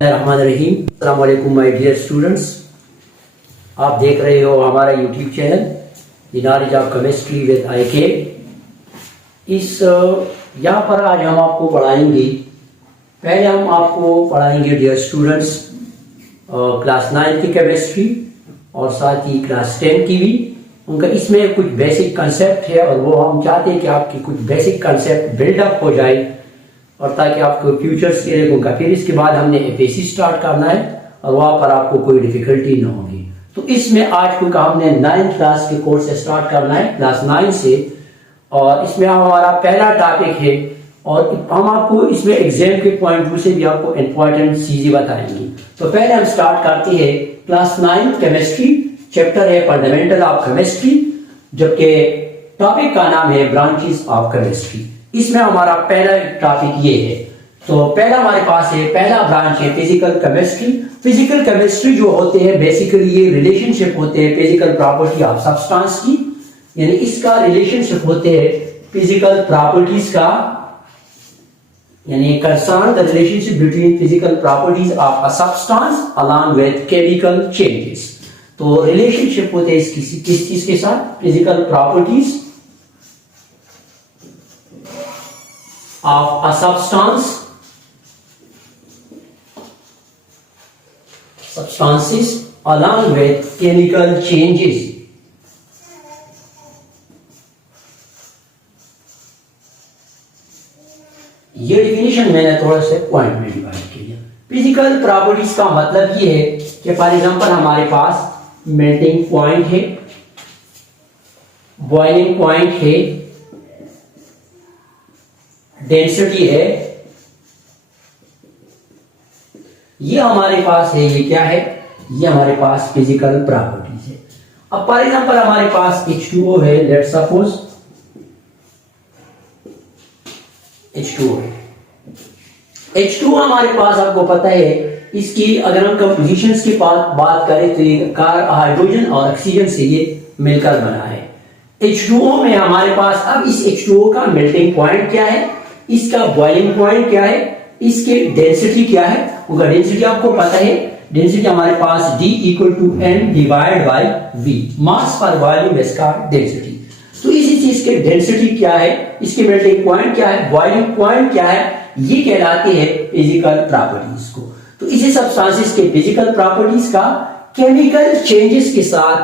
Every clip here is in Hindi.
रहीम अस्सलाम वालेकुम माय डियर स्टूडेंट्स। आप देख रहे हो हमारा YouTube channel the knowledge of chemistry with IK। इस यहाँ पर आज हम आपको पढ़ाएंगे, पहले हम आपको पढ़ाएंगे डियर स्टूडेंट्स क्लास 9 की केमिस्ट्री और साथ ही क्लास 10 की भी। उनका इसमें कुछ बेसिक कंसेप्ट है और वो हम चाहते हैं कि आपकी कुछ बेसिक कंसेप्ट बिल्डअप हो जाए और ताकि आपको फ्यूचर्स के लिए उनका, फिर इसके बाद हमने FAC स्टार्ट करना है और वहाँ पर आपको कोई डिफिकल्टी ना होगी। तो इसमें आज क्योंकि हमने 9th क्लास के कोर्स से स्टार्ट करना है, क्लास 9 से, और इसमें हमारा पहला टॉपिक है और हम आपको इसमें एग्जाम के पॉइंट व्यू से भी आपको इंपॉर्टेंट चीजें बताएंगे। तो पहले हम स्टार्ट करते हैं क्लास 9 केमिस्ट्री, चैप्टर है फंडामेंटल ऑफ केमिस्ट्री, जबकि टॉपिक का नाम है ब्रांचेस ऑफ केमिस्ट्री। इसमें हमारा पहला टॉपिक ये है। तो पहला हमारे पास है, पहला ब्रांच है फिजिकल केमिस्ट्री। फिजिकल केमिस्ट्री जो होते हैं बेसिकली ये रिलेशनशिप होते हैं फिजिकल प्रॉपर्टी ऑफ सब्सटेंस की, यानी इसका रिलेशनशिप होते हैं फिजिकल प्रॉपर्टीज का, यानी concern the relationship between physical properties of a substance along with chemical changes. तो रिलेशनशिप होते हैं किस चीज के साथ? Physical properties of a substances along with chemical changes। ये डिफिनेशन मैंने थोड़ा सा पॉइंट में डिवाइड किया। फिजिकल प्रॉपर्टीज का मतलब ये है कि फॉर एग्जांपल हमारे पास मेल्टिंग पॉइंट है, बॉइलिंग पॉइंट है, डेंसिटी है, ये हमारे पास है। ये क्या है? ये हमारे पास फिजिकल प्रॉपर्टीज है। अब फॉर एग्जांपल हमारे पास H2O है, लेट सपोज H2O है। H2O हमारे पास आपको पता है, इसकी अगर हम कंपोजिशंस की बात करें तो ये हाइड्रोजन और ऑक्सीजन से ये मिलकर बना है। H2O में हमारे पास, अब इस H2O का मेल्टिंग पॉइंट क्या है, इसका बॉइलिंग पॉइंट क्या है, इसके डेंसिटी क्या है? उनका डेंसिटी आपको पता है, डेंसिटी हमारे पास D = M / V, मास पर वॉल्यूम इसका डेंसिटी। तो इसी चीज के डेंसिटी क्या है, इसके मेल्टिंग पॉइंट क्या है, बॉइलिंग पॉइंट क्या है, ये कहलाते हैं फिजिकल प्रॉपर्टीज को। तो इसी सब्सटेंसेस के फिजिकल प्रॉपर्टीज का केमिकल चेंजेस के साथ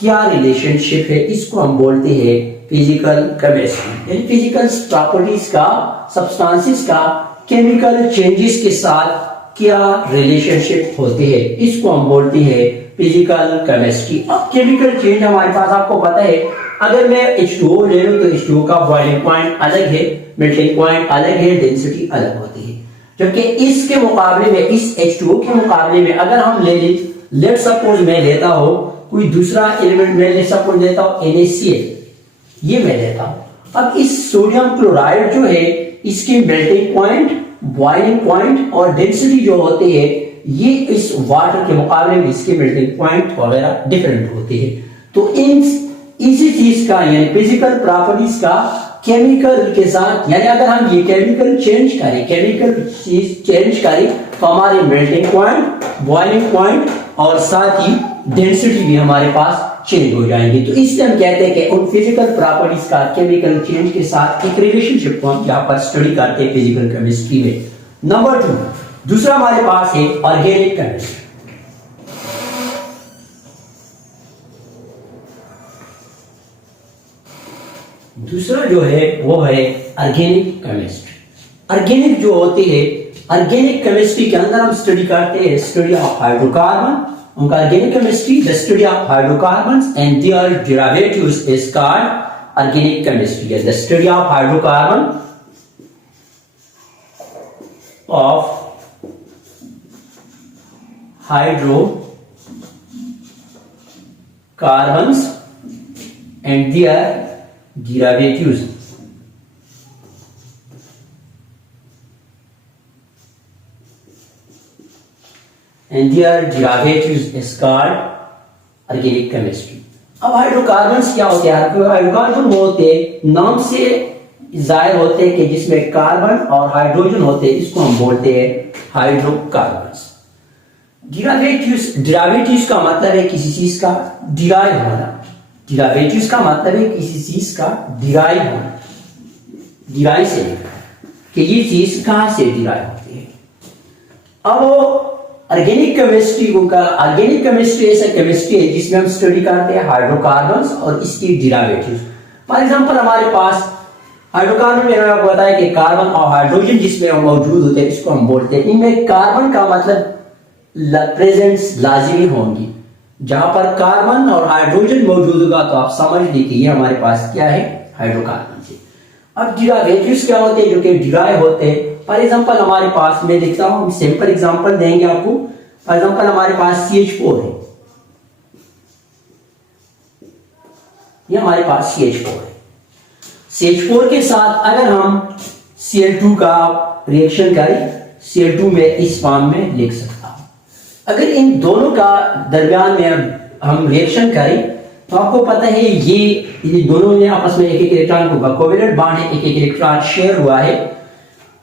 क्या रिलेशनशिप है, इसको हम बोलते हैं फिजिकल केमिस्ट्री। यानी फिजिकल प्रॉपर्टीज का, सब्सटेंसेस का केमिकल चेंजेस के साथ क्या रिलेशनशिप होते हैं, इसको हम बोलते हैं फिजिकल केमिस्ट्री। अब केमिकल चेंज हमारे पास आपको पता है, अगर मैं H2O ले लूं तो H2O का बॉइलिंग पॉइंट अलग है, मेल्टिंग पॉइंट अलग है, डेंसिटी अलग होती है। जबकि इसके मुकाबले में, इस H2O के मुकाबले में अगर हम ले लेट सपोज मैं लेता हूं कोई दूसरा एलिमेंट, मैं ले सपोज लेता हूं NaCl, ये मैं लेता हूं। अब इस सोडियम क्लोराइड जो है, इसकी मेल्टिंग पॉइंट, बॉइलिंग पॉइंट और डेंसिटी जो होते हैं, ये इस वाटर के मुकाबले में इसके मेल्टिंग पॉइंट वगैरह डिफरेंट होते हैं। तो इन इसी चीज का, यानी फिजिकल प्रॉपर्टीज का केमिकल के साथ, यानी अगर हम ये केमिकल चेंज करें, केमिकल चीज चेंज करें तो हमारे मेल्टिंग पॉइंट, बॉइलिंग पॉइंट और साथ ही डेंसिटी भी हमारे पास चेंज हो जाएंगे। तो इसलिए हम कहते हैं कि उन फिजिकल प्रॉपर्टीज का केमिकल चेंज के साथ एक रिलेशनशिप को हम यहाँ पर स्टडी करते हैं फिजिकल केमिस्ट्री में। नंबर 2, दूसरा हमारे पास है ऑर्गेनिक केमिस्ट्री। दूसरा जो है वो है ऑर्गेनिक केमिस्ट्री। ऑर्गेनिक जो होती है, ऑर्गेनिक केमिस्ट्री के अंदर हम स्टडी करते हैं स्टडी ऑफ हाइड्रोकार्बन। उनका organic chemistry the study of hydrocarbons and their derivatives is called organic chemistry. The study of hydrocarbon of hydrocarbons and their derivatives and their derivatives is called organic chemistry। अब हाइड्रोकार्बन्स क्या होते हैं? हाइड्रोकार्बन वो होते हैं, नाम से जाहिर होते हैं कि जिसमें कार्बन और हाइड्रोजन होते हैं, इसको हम बोलते हैं हाइड्रोकार्बन्स। डिरावेटिव्स का मतलब है किसी चीज का डिराइव होना। डिरावेटिव्स का मतलब है किसी चीज का डिराइव होना, डिराइव से कि ये चीज कहां से डिराइव होती है। अब ऑर्गेनिक केमिस्ट्री ऐसा केमिस्ट्री है जिसमें हम स्टडी करते हैं हाइड्रोकार्बन्स और इसकी डिरावेटिव्स। फॉर एग्जांपल हमारे पास हाइड्रोकार्बन में आपको बताया कि कार्बन और हाइड्रोजन जिसमें मौजूद होते हैं इसको हम बोलते हैं। इनमें कार्बन का मतलब प्रेजेंस लाजिमी होंगी। जहां पर कार्बन और हाइड्रोजन मौजूद होगा तो आप समझ लीजिए ये हमारे पास क्या है, हाइड्रोकार्बन से। अब डिरावेटिव्स क्या होते हैं जो कि डिराइव होते हैं। फॉर एग्जांपल हमारे पास मैं लिखता हूं, सिंपल एग्जांपल देंगे आपको। फॉर एग्जांपल हमारे पास CH4 है, ये हमारे पास CH4 है। CH4 के साथ अगर हम Cl2 का रिएक्शन करें, Cl2 में इस फॉर्म में लिख सकता हूं। अगर इन दोनों का दरमियान में हम रिएक्शन करें तो आपको पता है ये दोनों ने आपस में एक एक इलेक्ट्रॉन को कोवेलेंट बॉन्ड है, एक एक इलेक्ट्रॉन शेयर हुआ है।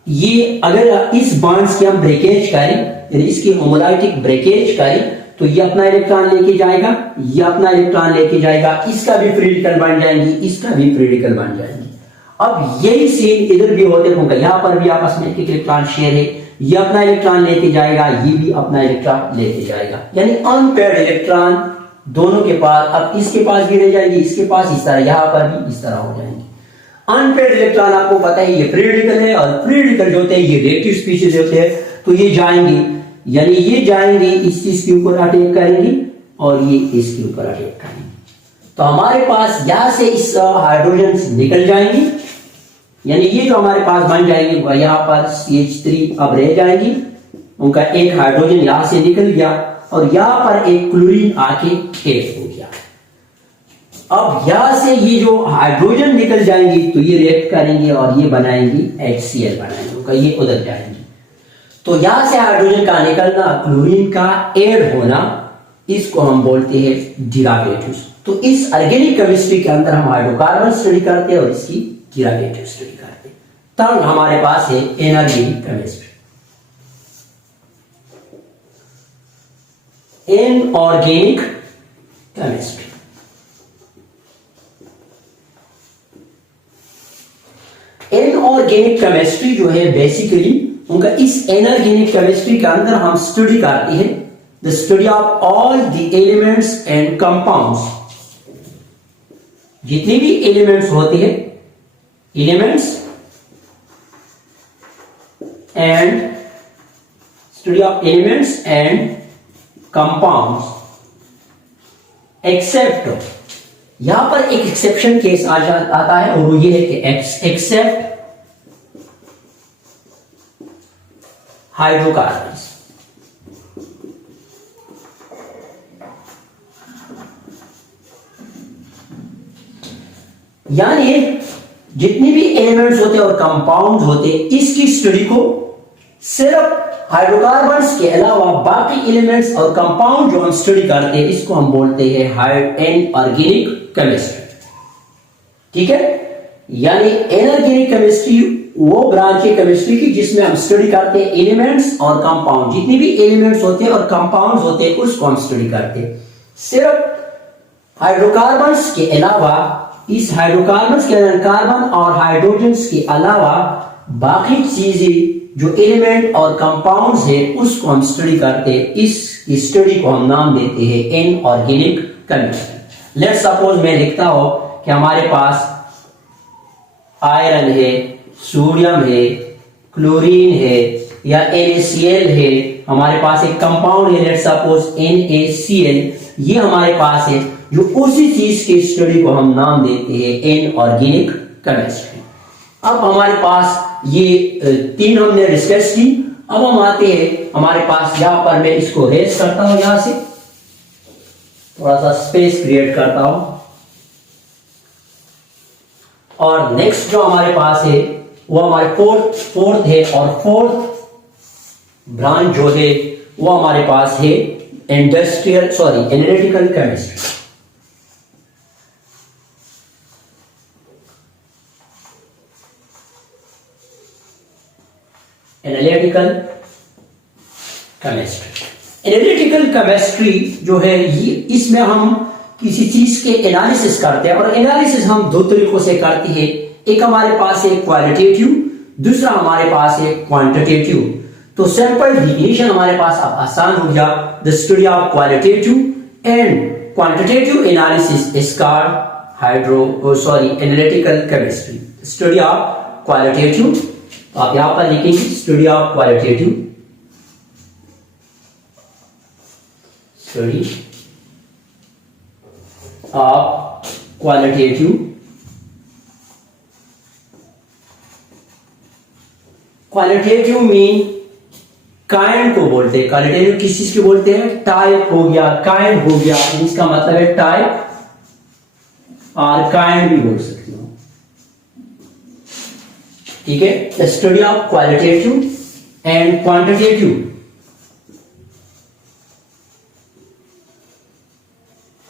ये अगर इस बॉन्ड्स की हम ब्रेकेज करें, यानी इसकी होमोलाइटिक ब्रेकेज करें तो ये अपना इलेक्ट्रॉन लेके जाएगा, ये अपना इलेक्ट्रॉन लेके जाएगा, इसका भी फ्री रेडिकल बन जाएंगी, इसका भी फ्री रेडिकल बन जाएंगी। अब यही सीन इधर भी होते होगा, यहां पर भी आपस में एक एक इलेक्ट्रॉन शेयर है, ये अपना इलेक्ट्रॉन लेके जाएगा, ये भी अपना इलेक्ट्रॉन लेके जाएगा, यानी अनपेयर्ड इलेक्ट्रॉन दोनों के पास। अब इसके पास भी रह जाएंगे, इसके पास इस तरह, यहां पर भी इस तरह हो जाएंगे। अनपेयर्ड इलेक्ट्रॉन आपको पता है ये फ्री रेडिकल है, और फ्री रेडिकल जो होते हैं ये रिएक्टिव स्पीशीज होते हैं, तो ये जाएंगे, यानी ये जाएंगे इस चीज के ऊपर अटैक करेंगे और ये इसके ऊपर अटैक करेंगे। तो हमारे पास यहां से इस हाइड्रोजन निकल जाएंगे, यानी ये जो हमारे पास बन जाएंगे वह यहां पर CH3 अब रह जाएंगी, उनका एक हाइड्रोजन यहां से निकल गया और यहां पर एक क्लोरीन आके ऐड हो गया। अब यहां से ये जो हाइड्रोजन निकल जाएंगी तो ये रिएक्ट करेंगे और ये बनाएंगी HCl बनाएंगे, उनका ये उधर जाएंगे। तो यहां से हाइड्रोजन का निकलना, क्लोरीन का ऐड होना, इसको हम बोलते हैं डिरावेटिव्स। तो इस ऑर्गेनिक केमिस्ट्री के अंदर हम हाइड्रोकार्बन स्टडी करते हैं और इसकी डिरावेटिव स्टडी करते हैं। तब हमारे पास है inorganic chemistry. Inorganic chemistry, inorganic chemistry जो है बेसिकली उनका इस इनऑर्गेनिक केमिस्ट्री के अंदर हम स्टडी करते हैं the study of all the elements and compounds. जितने भी एलिमेंट्स होते हैं, elements and study of elements and compounds, except, यहां पर एक एक्सेप्शन केस आता है और वो ये है कि एक्सेप्ट हाइड्रोकार्बन्स। यानी जितनी भी एलिमेंट्स होते हैं और कंपाउंड्स होते हैं, इसकी स्टडी को सिर्फ हाइड्रोकार्बन्स के अलावा बाकी एलिमेंट्स और कंपाउंड जो हम स्टडी करते हैं इसको हम बोलते हैं इनऑर्गेनिक केमिस्ट्री। ठीक है, यानी इनऑर्गेनिक केमिस्ट्री वो ब्रांच है केमिस्ट्री की जिसमें हम स्टडी करते हैं एलिमेंट्स और कंपाउंड, जितने भी एलिमेंट्स होते हैं और कंपाउंड्स होते हैं उसको हम स्टडी करते हैं। सिर्फ हाइड्रोकार्बन्स के अलावा, इस हाइड्रोकार्बन्स के अंदर कार्बन और हाइड्रोजन्स के अलावा बाकी चीजें जो एलिमेंट और कंपाउंड्स है उसको हम स्टडी करते हैं। इस स्टडी को हम नाम देते हैं इनऑर्गेनिक केमिस्ट्री। लेट्स सपोज मैं लिखता हूं कि हमारे पास आयरन है, सोडियम है, क्लोरीन है या NaCl है, हमारे पास एक कंपाउंड है लेट्स सपोज NaCl, ये हमारे पास है, जो उसी चीज की स्टडी को हम नाम देते हैं इनऑर्गेनिक केमिस्ट्री। अब हमारे पास ये तीन हमने डिस्कस की। अब हम आते हैं हमारे पास, यहां पर मैं इसको रेस करता हूं, यहां से थोड़ा सा स्पेस क्रिएट करता हूं, और नेक्स्ट जो हमारे पास है वो हमारे फोर्थ है, और फोर्थ ब्रांच जो है वो हमारे पास है analytical chemistry. Analytical chemistry analytical chemistry जो है ये, इसमें हम किसी चीज के एनालिसिस करते हैं, और एनालिसिस हम दो तरीकों से करते हैं। एक हमारे पास है क्वालिटेटिव, दूसरा हमारे पास है क्वांटिटेटिव। तो सिंपल डिफिनेशन हमारे पास अब आसान हो गया। The study of qualitative and quantitative analysis is called analytical chemistry. Study of qualitative, आप यहां पर लिखेंगे study of qualitative, study of qualitative. Qualitative mean kind को बोलते हैं। क्वालिटेटिव किस चीज को बोलते हैं? टाइप हो गया, काइंड हो गया, इसका मतलब है टाइप, और काइंड भी बोल सकते हो। ठीक है, the study of qualitative and quantitative.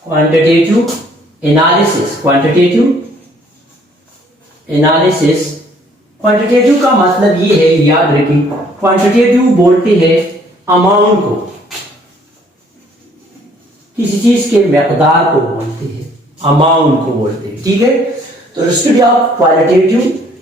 Quantitative analysis, quantitative analysis. Quantitative का मतलब ये है, याद रखिए, क्वांटिटेटिव बोलते हैं अमाउंट को, किसी चीज के मकदार को बोलते हैं, अमाउंट को बोलते हैं। ठीक है, तो study of qualitative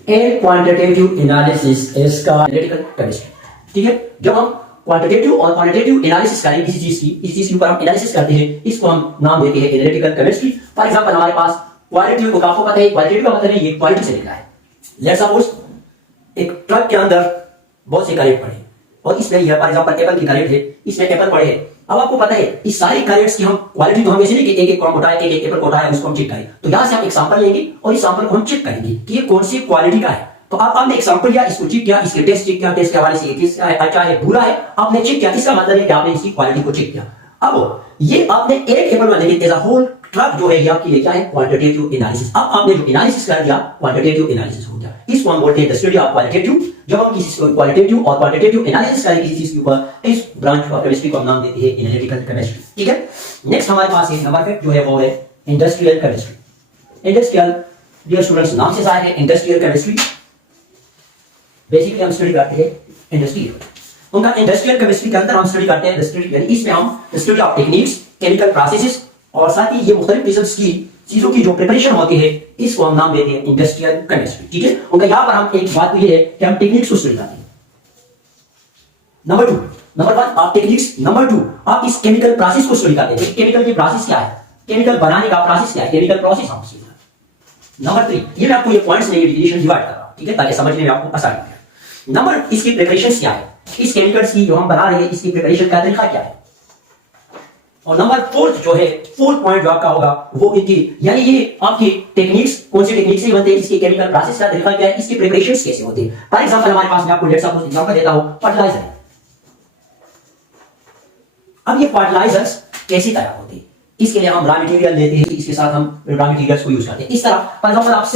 and quantitative analysis इसका एनालिटिकल केमिस्ट्री। ठीक है, जब हम क्वांटिटेटिव और क्वालिटेटिव एनालिसिस करें किसी चीज की, इस चीज के ऊपर हम एनालिसिस करते हैं, इसको हम नाम देते हैं एनालिटिकल केमिस्ट्री। फॉर एग्जांपल हमारे पास क्वालिटेटिव को आपको पता है, क्वालिटेटिव का मतलब है ये क्वालिटी से निकला है। लेट्स सपोज एक ट्रक के अंदर बहुत से कैरेट पड़े, और इसमें यह फॉर एग्जांपल एप्पल की कैरेट है, इसमें एप्पल पड़े हैं। अब आपको पता है इस सारी कैरेट्स की हम क्वालिटी तो हम ऐसे नहीं कि एक एक कॉम उठाए, एक एक एप्पल को उठाए, उसको हम चेक करें। तो यहां से हम एक सैंपल लेंगे और इस सैंपल को हम चेक करेंगे कि ये कौन सी क्वालिटी का है। तो आपने एक सैंपल लिया, इसको चेक किया, इसके टेस्ट चेक किया, टेस्ट के हवाले से ये अच्छा है बुरा है आपने चेक किया, इसका मतलब है कि आपने इसकी क्वालिटी को चेक किया। अब ये आपने एक एप्पल में लेकिन एज अ होल ट्रक जो है आपकी ये क्या है? Quantitative analysis. अब आपने जो एनालिसिस कर दिया, क्वांटिटेटिव एनालिसिस हो गया। इसको हम बोलते हैं द स्टडी ऑफ क्वालिटेटिव। जब हम किसी क्वालिटेटिव और क्वांटिटेटिव एनालिसिस करें किसी चीज के ऊपर, इस ब्रांच ऑफ केमिस्ट्री को हम नाम देते हैं एनालिटिकल केमिस्ट्री। ठीक है, नेक्स्ट हमारे पास है नंबर 5 जो है वो है industrial chemistry. Industrial, dear students, नाम से जाहिर है इंडस्ट्रियल केमिस्ट्री। बेसिकली हम स्टडी करते हैं इंडस्ट्री, उनका इंडस्ट्रियल केमिस्ट्री के अंदर हम स्टडी करते हैं स्टडी, यानी इसमें हम study of techniques, chemical processes, और साथ ही ये मुख्तलिफ किस्म की चीजों की जो प्रिपरेशन होती है, इसको हम नाम देते हैं इंडस्ट्रियल केमिस्ट्री। ठीक है, उनका यहां पर हम एक बात तो ये है कि हम टेक्निक्स को स्टडी करते हैं। नंबर 1 आप टेक्निक्स, नंबर 2 आप इस केमिकल प्रोसेस को स्टडी करते हैं। केमिकल की प्रोसेस क्या है, केमिकल बनाने का प्रोसेस क्या है, केमिकल प्रोसेस हम सीखते हैं। नंबर 3, ये मैं आपको ये पॉइंट्स में डिवीजन डिवाइड कर रहा हूं, ठीक है, ताकि समझने में आपको आसानी हो। नंबर, इसकी प्रिपरेशन क्या है, इस केमिकल्स की जो हम बना रहे हैं इसकी प्रिपरेशन का तरीका क्या है। और नंबर 4 जो है, 4th पॉइंट जो आपका होगा वो इनकी, यानी ये आपकी टेक्निक्स, कौन सी टेक्निक से बनते हैं, इसके केमिकल प्रोसेस का तरीका क्या है, इसकी प्रिपरेशंस कैसे होते हैं। फॉर एग्जांपल हमारे पास, मैं आपको लेट्स सपोज एग्जांपल देता हूं, फर्टिलाइजर। अब ये फर्टिलाइजर्स कैसे तैयार होते हैं, इसके लिए हम रॉ मटेरियल लेते हैं, इसके साथ हम रॉ मटेरियल्स को यूज करते हैं। इस तरह फॉर एग्जांपल आप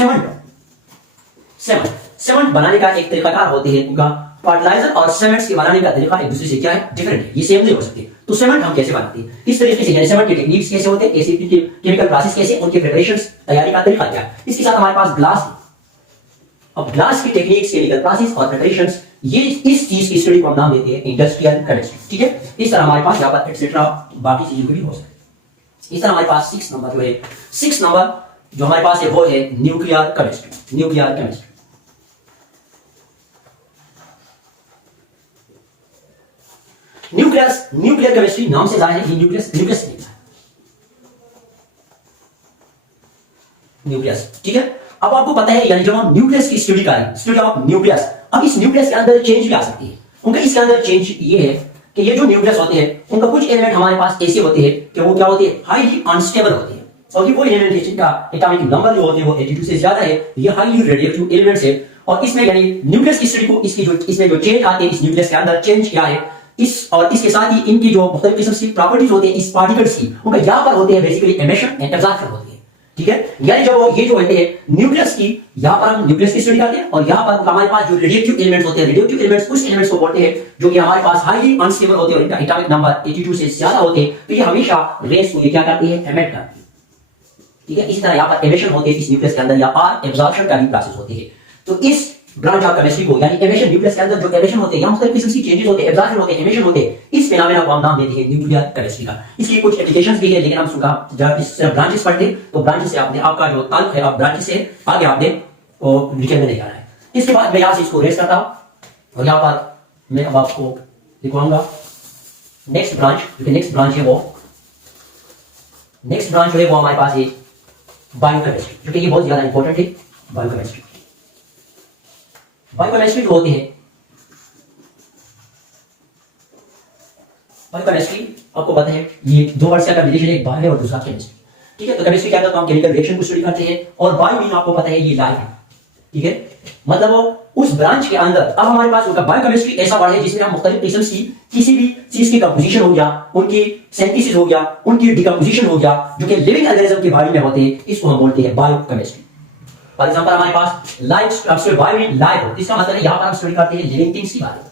सीमेंट बनाने का एक तरीकाकार होते हैं, उनका फर्टिलाइजर और सीमेंट्स के बनाने का तरीका एक दूसरे से क्या है, डिफरेंट है, ये सेम नहीं हो सकते। तो सीमेंट हम कैसे बनाते हैं, इस तरीके से, यानी सीमेंट की टेक्निक्स कैसे होते हैं, कैसे केमिकल प्रोसेस कैसे, उनके प्रिपरेशंस, तैयारी का तरीका क्या है। इसके साथ हमारे पास ग्लास है। अब ग्लास की टेक्निक्स, केमिकल प्रोसेस और प्रिपरेशंस, ये इस चीज की स्टडी को हम नाम देते हैं इंडस्ट्रियल केमिस्ट्री। ठीक है, इस तरह हमारे पास यहां पर एटसेट्रा बाकी चीजें भी हो सकती है। इस तरह हमारे पास 6 नंबर जो है, 6 नंबर जो हमारे पास है वो है nuclear chemistry. Nuclear chemistry, nuclear chemistry नाम से जाहिर है कि न्यूक्लियस से निकला है, न्यूक्लियस। ठीक है, अब आपको पता है, यानी जब हम न्यूक्लियस की स्टडी करें, स्टडी ऑफ न्यूक्लियस, अब इस न्यूक्लियस के अंदर चेंज भी आ सकती है। उनका इसके अंदर चेंज ये है कि ये जो न्यूक्लियस होते हैं, उनका कुछ एलिमेंट हमारे पास ऐसे होते हैं कि वो क्या होते हैं, हाईली अनस्टेबल होते हैं, और ये वो एलिमेंट जिनका एटॉमिक नंबर जो होते हैं वो 82 से ज्यादा है, ये हाईली रेडियोएक्टिव एलिमेंट्स है। और इसमें यानी न्यूक्लियस की स्टडी को, इसकी जो इसमें जो चेंज आते हैं इस न्यूक्लियस के अंदर, चेंज क्या है, इस और इसके साथ ही इनकी जो मुख्तलिफ किस्म की प्रॉपर्टीज होती है इस पार्टिकल्स की, उनका यहां पर होते हैं बेसिकली एमिशन एंड एब्जॉर्प्शन होती है। ठीक है, यानी जब ये जो होते हैं न्यूक्लियस की, यहां पर हम न्यूक्लियस की स्टडी करते हैं, और यहां पर हमारे पास जो रेडियोएक्टिव एलिमेंट्स होते हैं, रेडियोएक्टिव एलिमेंट्स उस एलिमेंट्स को बोलते हैं जो कि हमारे पास हाईली अनस्टेबल होते हैं और इनका एटॉमिक नंबर 82 से ज्यादा होते हैं, तो ये हमेशा रेस को ये क्या करती है, एमिट करती है। ठीक है, इसी तरह यहां पर एमिशन होते हैं इस न्यूक्लियस के अंदर, या और एब्जॉर्प्शन का भी प्रोसेस होती है। तो इस ब्रांच ऑफ केमिस्ट्री को, यानी एमिशन, न्यूक्लियस के अंदर जो एमिशन होते हैं या मुख्तलिफ किस्म की चेंजेस होते हैं, एब्जॉर्प्शन होते हैं, एमिशन होते हैं, इस फिनोमेना को हम नाम देते हैं न्यूक्लियर केमिस्ट्री का। इसकी कुछ एप्लीकेशंस भी है, लेकिन हम सुनगा जब इस ब्रांचेस पढ़ते तो ब्रांचेस से आपने आपका जो ताल्लुक है आप ब्रांचेस से आगे आपने वो डिटेल में नहीं आना है। इसके बाद मैं यहां से इसको रेस करता हूं और यहां पर मैं अब आपको दिखाऊंगा नेक्स्ट ब्रांच, जो नेक्स्ट ब्रांच है वो नेक्स्ट ब्रांच जो है वो हमारे पास है बायोकेमिस्ट्री, जो कि ये बहुत ज्यादा इंपॉर्टेंट है। बायोकेमिस्ट्री, बायोकेमिस्ट्री जो होती है, बायोकेमिस्ट्री आपको पता है ये दो वर्ड से का रिलेशन, एक बायो है और दूसरा केमिस्ट्री। ठीक है, तो केमिस्ट्री क्या करता है, हम केमिकल रिएक्शन को स्टडी करते हैं, और बायो मीन आपको पता है ये लाइफ है। ठीक है, मतलब उस ब्रांच के अंदर अब हमारे पास उनका बायोकेमिस्ट्री ऐसा वर्ड है जिसमें हम मुख्तलिफ किस्म की किसी भी चीज की कंपोजिशन हो गया, उनकी सिंथेसिस हो गया, उनकी डिकम्पोजिशन हो गया, जो कि लिविंग ऑर्गेनिज्म के बारे में होते हैं, इसको हम बोलते हैं बायोकेमिस्ट्री। फॉर एग्जांपल हमारे पास लाइफ, बायो मीन लाइफ हो, इसका मतलब यहां पर हम स्टडी करते हैं लिविंग थिंग्स की बारे में।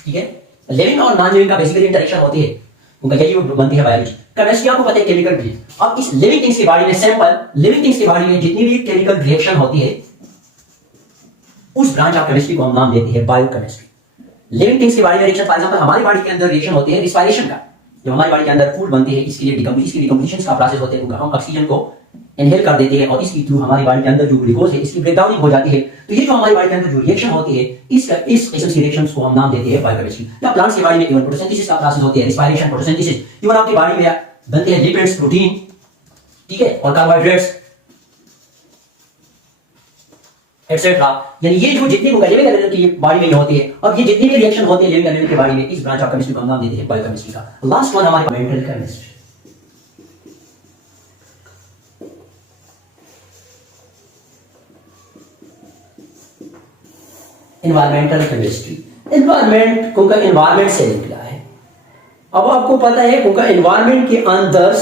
ठीक है, लिविंग और नॉन लिविंग का बेसिकली इंटरेक्शन होती है, उनका यही बनती है बायोलॉजी। केमिस्ट्री आपको पता है केमिकल भी। अब इस लिविंग थिंग्स के बारे में, सैंपल लिविंग थिंग्स के बारे में जितनी भी केमिकल रिएक्शन होती है, उस ब्रांच ऑफ केमिस्ट्री को हम नाम देते हैं बायोकेमिस्ट्री। लिविंग थिंग्स के बारे में रिएक्शन, फॉर एग्जांपल हमारी बॉडी के अंदर रिएक्शन होती है रिस्पायरेशन का, जब हमारी बॉडी के अंदर फूड बनती है, इसके लिए डिकम्पोजिशन का प्रोसेस होते हैं, उनका हम ऑक्सीजन को इनहेल कर देते हैं और इसके थ्रू हमारी बॉडी के अंदर जो ग्लूकोज है इसकी ब्रेकडाउन हो जाती है। तो ये जो हमारी बॉडी के अंदर जो रिएक्शन होती है, इस किस्म की रिएक्शंस को हम नाम देते हैं बायोकेमिस्ट्री। या प्लांट्स के बारे में इवन फोटोसिंथेसिस का प्रोसेस होती है, रिस्पायरेशन, फोटोसिंथेसिस, इवन आपकी बॉडी में बनते हैं लिपिड्स, प्रोटीन, ठीक है, और कार्बोहाइड्रेट्स एटसेट्रा। यानी ये जो जितनी लिविंग ऑर्गेनिज्म की बॉडी में होती है, अब ये जितनी भी रिएक्शन होती है लिविंग ऑर्गेनिज्म की बॉडी में, इस ब्रांच ऑफ केमिस्ट्री को हम नाम देते हैं बायोकेमिस्ट्री का। लास्ट वन हमारे mental chemistry. Environmental chemistry, environment को का एनवायरमेंट से निकला है। अब आपको पता है उनका एनवायरमेंट के अंदर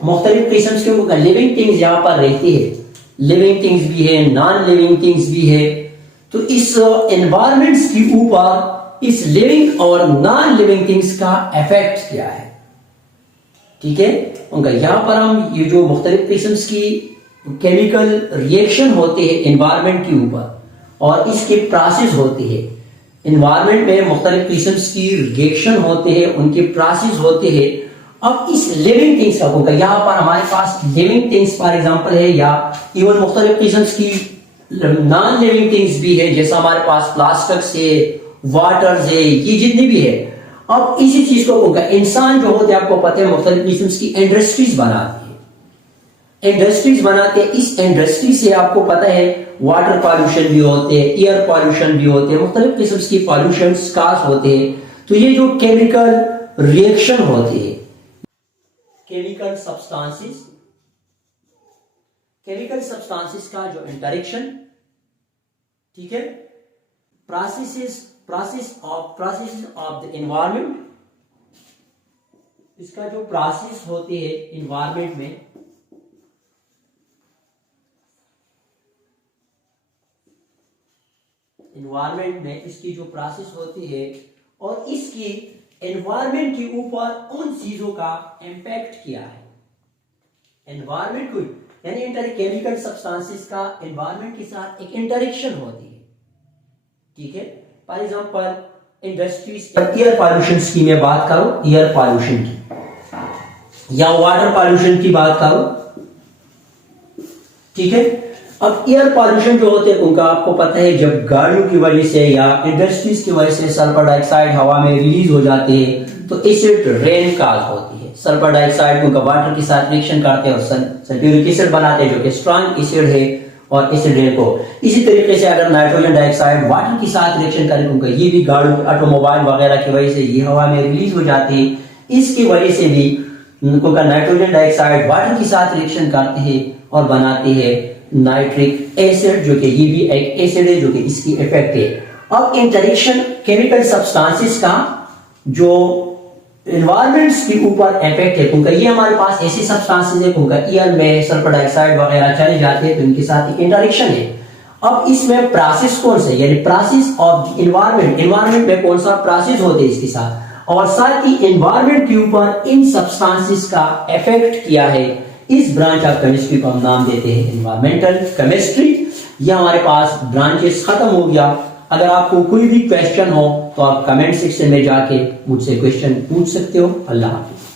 मुख्तलिफ किस्म के उनका लिविंग थिंग्स यहां पर रहती है, लिविंग थिंग्स भी है, नॉन लिविंग थिंग्स भी है। तो इस एनवायरमेंट्स के ऊपर इस लिविंग और नॉन लिविंग थिंग्स का इफेक्ट क्या है। ठीक है, उनका यहां पर हम ये जो मुख्तलिफ किस्म की केमिकल रिएक्शन होते हैं एनवायरमेंट के ऊपर और इसके प्रोसेस होते हैं, एनवायरमेंट में मुख्तलिफ किस्म की रिएक्शन होते हैं, उनके प्रोसेस होते हैं। अब इस लिविंग थिंग्स का होगा, यहां पर हमारे पास लिविंग थिंग्स फॉर एग्जांपल है, या इवन मुख्तलिफ किस्म की नॉन लिविंग थिंग्स भी है, जैसा हमारे पास प्लास्टिक्स है, वाटर है, ये जितनी भी है। अब इसी चीज को होगा, इंसान जो होते हैं आपको पता है मुख्तलिफ किस्म की इंडस्ट्रीज बनाते हैं, इंडस्ट्रीज बनाते हैं। इस इंडस्ट्री से आपको पता है वाटर पॉल्यूशन भी होते हैं, एयर पॉल्यूशन भी होते हैं, मुख्तलिफ किस्म की पॉल्यूशन काज होते हैं। तो ये जो केमिकल रिएक्शन होती है, केमिकल सब्सटेंसेस का जो इंटरेक्शन, ठीक है, प्रोसेस ऑफ द एनवायरमेंट, इसका जो प्रोसेस होते हैं एनवायरमेंट में, इसकी जो प्रोसेस होती है और इसकी एनवायरमेंट के ऊपर उन चीजों का इंपैक्ट क्या है, एनवायरमेंट को, यानी केमिकल सब्सटेंसेस का एनवायरमेंट के साथ एक इंटरेक्शन होती है। ठीक है, for example industries, air pollution की मैं बात करूं, एयर पॉल्यूशन की या वाटर पॉल्यूशन की बात करूं, ठीक है। अब एयर पॉल्यूशन जो होते हैं उनका आपको पता है, जब गाड़ियों की वजह से या इंडस्ट्रीज की वजह से सल्फर डाइऑक्साइड हवा में रिलीज हो जाते हैं तो एसिड रेन काज होती है। सल्फर डाइऑक्साइड उनका वाटर के साथ रिएक्शन करते हैं और सल्फ्यूरिक एसिड बनाते हैं, जो कि स्ट्रॉन्ग एसिड है, और एसिड रेन को। इसी तरीके से अगर नाइट्रोजन डाइऑक्साइड वाटर के साथ रिएक्शन करें उनका, ये भी गाड़ियों, ऑटोमोबाइल वगैरह की वजह से ये हवा में रिलीज हो जाती है। इसकी वजह से भी उनका नाइट्रोजन डाइऑक्साइड वाटर के साथ रिएक्शन करते हैं और बनाते हैं नाइट्रिक एसिड, जो कि ये भी एक एसिड है, जो कि इसकी इफेक्ट है। अब इंटरेक्शन केमिकल सब्सटेंसेस का जो एनवायरमेंट्स के ऊपर इफेक्ट है उनका, ये हमारे पास ऐसी सब्सटेंसेस है उनका एयर में सल्फर डाइऑक्साइड वगैरह चले जाते हैं तो इनके साथ एक इंटरेक्शन है। अब इसमें प्रोसेस कौन सा, यानी प्रोसेस ऑफ एनवायरमेंट, एनवायरमेंट में कौन सा प्रोसेस होते हैं इसके साथ, और साथ ही एनवायरमेंट के ऊपर इन सब्सटेंसेस का इफेक्ट किया है। इस ब्रांच ऑफ केमिस्ट्री को हम नाम देते हैं एनवायरमेंटल केमिस्ट्री। ये हमारे पास ब्रांचेस खत्म हो गया। अगर आपको कोई भी क्वेश्चन हो तो आप कमेंट सेक्शन में जाके मुझसे क्वेश्चन पूछ सकते हो। अल्लाह हाफिज।